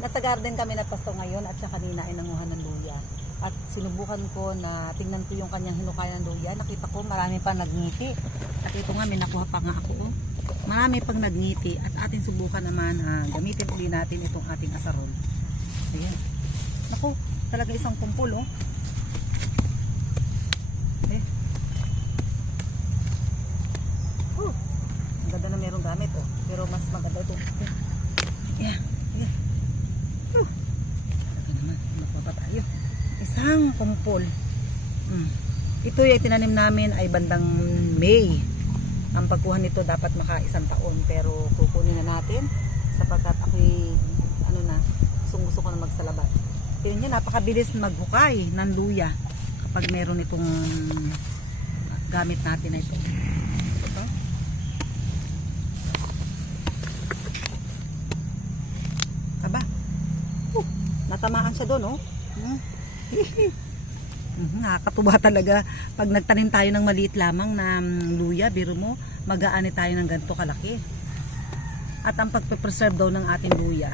Nasa garden kami na pasto ngayon at siya kanina ay nanguha ng luya. At sinubukan ko na tingnan ko yung kanyang hinukay ng luya. Nakita ko marami pa nagngiti. At ito nga, may nakuha pa nga ako. Oh. Marami pang nagngiti. At ating subukan naman, gamitin ulit natin itong ating asarol. Ayan. Naku, talaga isang kumpul. Oh. Eh. Oh. Ang ganda na merong gamit. Oh. Pero mas maganda ito. Yeah. Yeah. Oh. Talaga naman, nakuha pa tayo. Isang kumpol. Ito yung tinanim namin ay bandang May. Ang pagkuha nito dapat maka-isang taon, pero kukunin na natin sapagkat ako'y gusto ko na magsalabat. Tingnan niyo, napakabilis maghukay ng luya kapag meron itong gamit natin na ito. Ito. Aba. Natamaan siya doon, oh. Nakakatuwa talaga pag nagtanim tayo ng maliit lamang na luya, biro mo, mag-aani tayo ng ganito kalaki. At ang pagpe-preserve daw ng ating luya,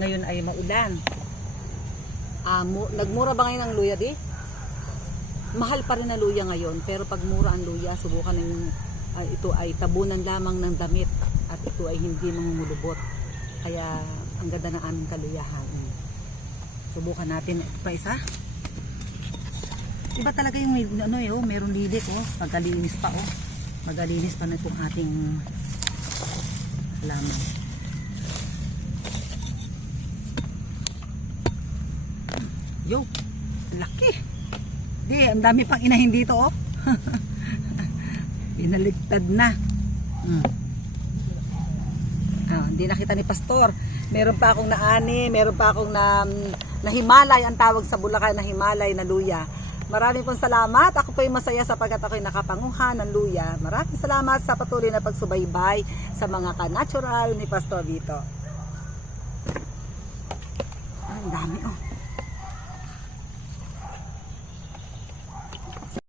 ngayon ay maulan. Nagmura ba ngayon ang luya, di? Mahal pa rin ang luya ngayon, pero pag mura ang luya, subukan ng ito ay tabunan lamang ng damit at ito ay hindi mangungulubot. Kaya ang ganda ng aming kaluyahan. Subukan natin ito pa isa. Iba talaga yung meron lilik, oh, pagkalinis pa, oh. Magalinis pa na itong ating halaman. Yo, laki. Di, ang dami pang inahin dito, oh. Binaligtad na. Hindi nakita ni Pastor. Meron pa akong naani, meron pa akong nahimalay, ang tawag sa Bulacan na himalay na luya. Maraming pong salamat. Ako po ay masaya sapagkat ako'y nakapanguha ng luya. Maraming salamat sa patuloy na pagsubaybay sa mga ka-natural ni Pastor Vito.